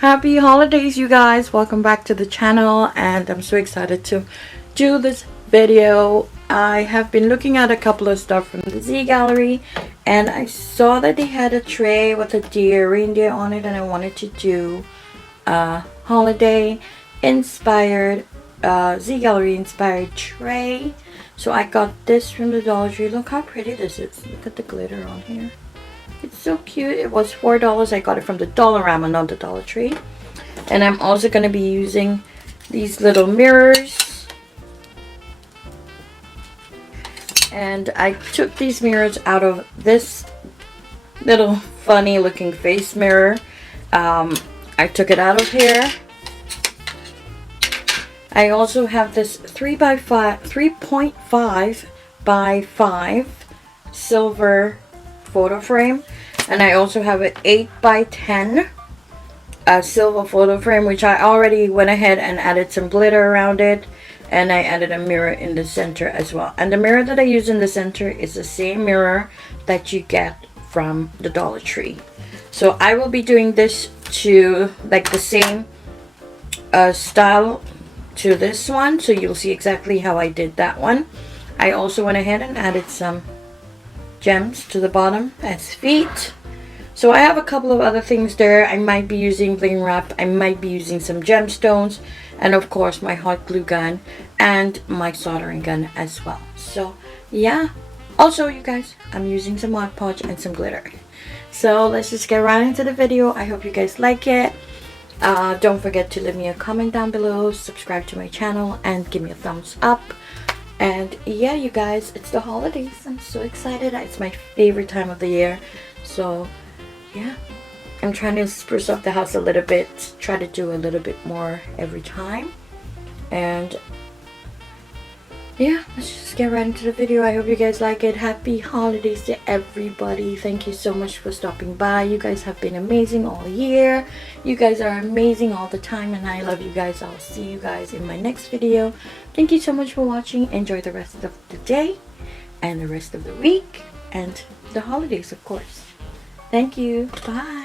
Happy holidays, you guys. Welcome back to the channel, and I'm so excited to do this video. I have been looking at a couple of stuff from the ZGallerie, and I saw that they had a tray with a reindeer on it, and I wanted to do a holiday inspired ZGallerie inspired tray. So I got this from the Dollar Tree. Look how pretty this is. Look at the glitter on here. It's so cute. It was $4. I got it from the Dollarama, not the Dollar Tree. And I'm also going to be using these little mirrors. And I took these mirrors out of this little funny looking face mirror. I took it out of here. I also have this 3.5 by 5 silver photo frame, and I also have an 8 by 10 silver photo frame, which I already went ahead and added some glitter around it, and I added a mirror in the center as well. And the mirror that I use in the center is the same mirror that you get from the Dollar Tree. So I will be doing this to like the same style to this one, so you'll see exactly how I did that one. I also went ahead and added some gems to the bottom as feet. So I have a couple of other things there. I might be using bling wrap, I might be using some gemstones, and of course my hot glue gun and my soldering gun as well. So yeah, also you guys, I'm using some Modpodge and some glitter. So let's just get right into the video. I hope you guys like it. Don't forget to leave me a comment down below, subscribe to my channel, and give me a thumbs up. And yeah, you guys, it's the holidays. I'm so excited. It's my favorite time of the year. So yeah, I'm trying to spruce up the house a little bit, try to do a little bit more every time. And yeah, let's just get right into the video. I hope you guys like it. Happy holidays to everybody. Thank you so much for stopping by. You guys have been amazing all year. You guys are amazing all the time, and I love you guys. I'll see you guys in my next video. Thank you so much for watching. Enjoy the rest of the day and the rest of the week and the holidays, of course. Thank you. Bye.